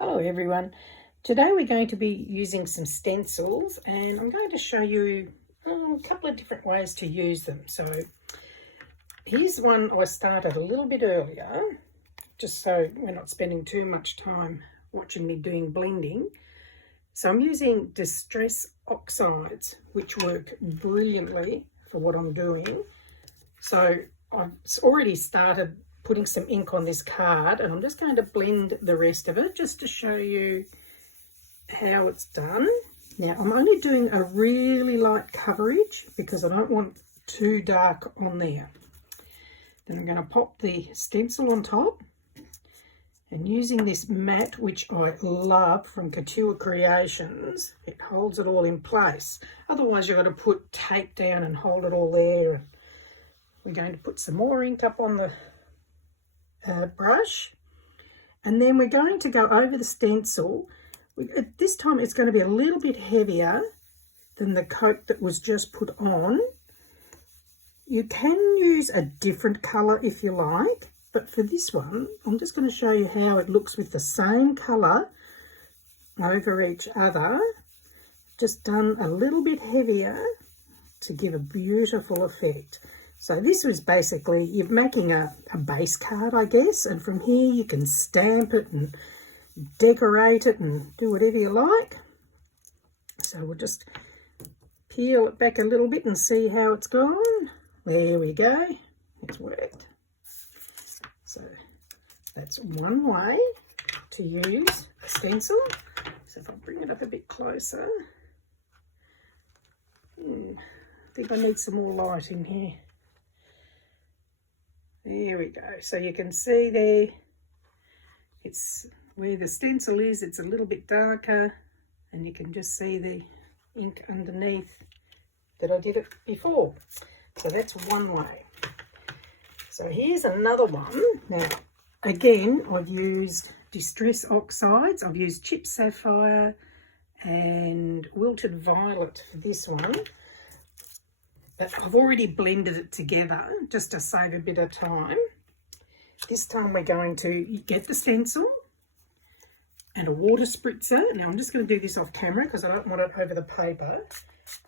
Hello everyone. Today we're going to be using some stencils and I'm going to show you a couple of different ways to use them. So here's one I started a little bit earlier, just so we're not spending too much time watching me doing blending. So I'm using Distress Oxides, which work brilliantly for what I'm doing. So I've already started putting some ink on this card and I'm just going to blend the rest of it just to show you how it's done. Now I'm only doing a really light coverage because I don't want too dark on there. Then I'm going to pop the stencil on top and using this mat, which I love from Couture Creations, it holds it all in place. Otherwise you've got to put tape down and hold it all there. We're going to put some more ink up on the brush, and then we're going to go over the stencil. This time it's going to be a little bit heavier than the coat that was just put on. You can use a different colour if you like, but for this one I'm just going to show you how it looks with the same colour over each other, just done a little bit heavier to give a beautiful effect. So this was basically, you're making a base card, I guess, and from here you can stamp it and decorate it and do whatever you like. So we'll just peel it back a little bit and see how it's gone. There we go, it's worked. So that's one way to use a stencil. So if I bring it up a bit closer, I think I need some more light in here. There we go. So you can see there, it's where the stencil is, it's a little bit darker, and you can just see the ink underneath that I did it before. So that's one way. So here's another one. Now, again, I've used Distress Oxides, I've used Chipped Sapphire and Wilted Violet for this one. But I've already blended it together just to save a bit of time. This time we're going to get the stencil and a water spritzer. Now I'm just going to do this off camera because I don't want it over the paper.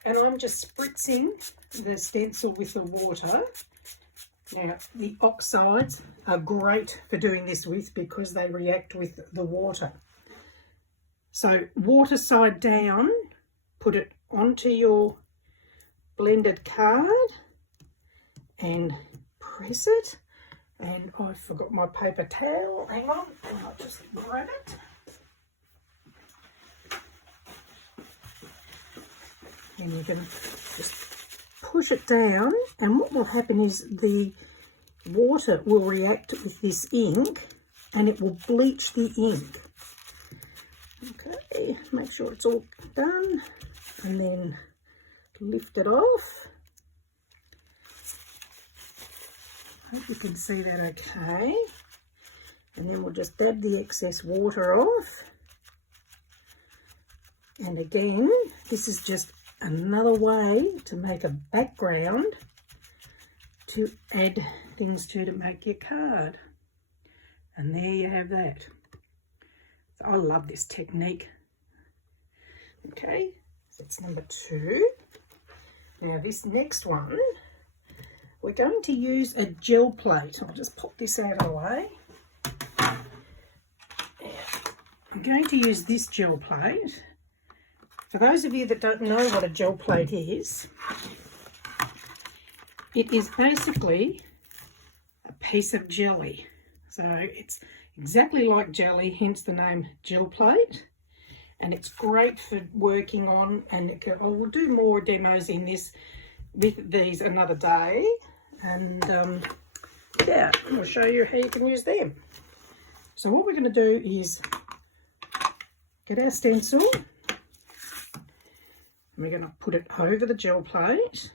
And I'm just spritzing the stencil with the water. Now the oxides are great for doing this with because they react with the water. So water side down, put it onto your blended card and press it. And I forgot my paper towel, hang on, and I'll just grab it. And you can just push it down, and what will happen is the water will react with this ink and it will bleach the ink. Okay, make sure it's all done and then lift it off. Hope you can see that okay. And then we'll just dab the excess water off. And again, this is just another way to make a background to add things to make your card. And there you have that. So I love this technique. Okay, so that's number 2. Now this next one, we're going to use a gel plate. I'll just pop this out of the way. I'm going to use this gel plate. For those of you that don't know what a gel plate is, it is basically a piece of jelly. So it's exactly like jelly, hence the name gel plate. And it's great for working on, and I will do more demos in this with these another day. And yeah, I'll show you how you can use them. So what we're going to do is get our stencil. And we're going to put it over the gel plate.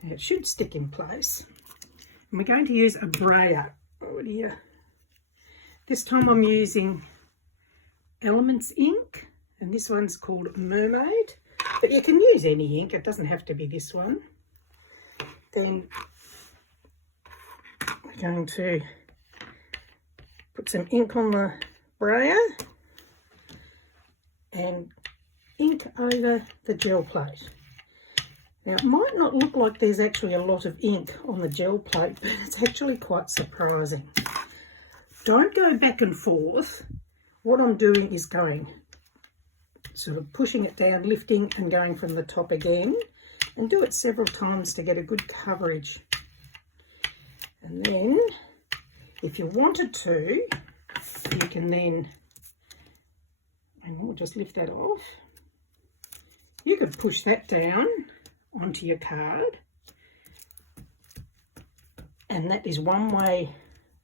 And it should stick in place. And we're going to use a brayer. Oh dear. This time I'm using Elements ink, and this one's called Mermaid, but you can use any ink, it doesn't have to be this one. Then we're going to put some ink on the sprayer and ink over the gel plate. Now it might not look like there's actually a lot of ink on the gel plate, but it's actually quite surprising. Don't go back and forth. What I'm doing is going, sort of pushing it down, lifting and going from the top again, and do it several times to get a good coverage. And then if you wanted to, you can then, and we'll just lift that off, you could push that down onto your card, and that is one way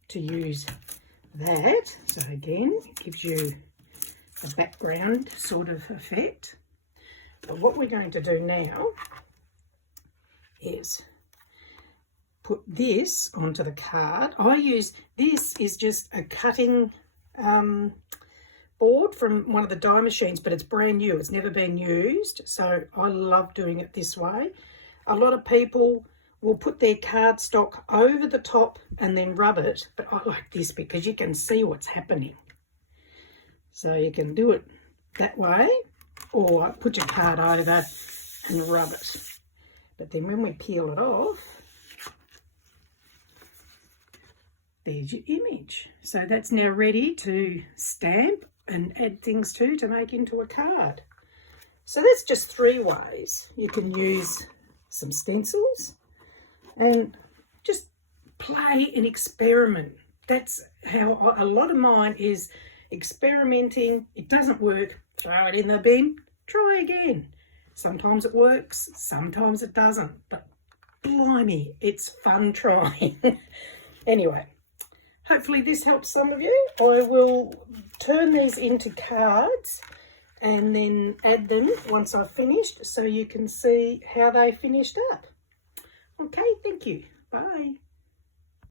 to use that. So again, it gives you a background sort of effect. But what we're going to do now is put this onto the card. This is just a cutting board from one of the die machines, but it's brand new, it's never been used, so I love doing it this way. A lot of people will put their cardstock over the top and then rub it, but I like this because you can see what's happening. So you can do it that way, or put your card over and rub it. But then when we peel it off, there's your image. So that's now ready to stamp and add things to make into a card. So that's just 3 ways you can use some stencils and just play and experiment. That's how a lot of mine is, experimenting. It doesn't work, throw it in the bin, try again. Sometimes it works, sometimes it doesn't, but blimey, it's fun trying. Anyway, hopefully this helps some of you. I will turn these into cards and then add them once I've finished so you can see how they finished up. Okay, thank you. Bye.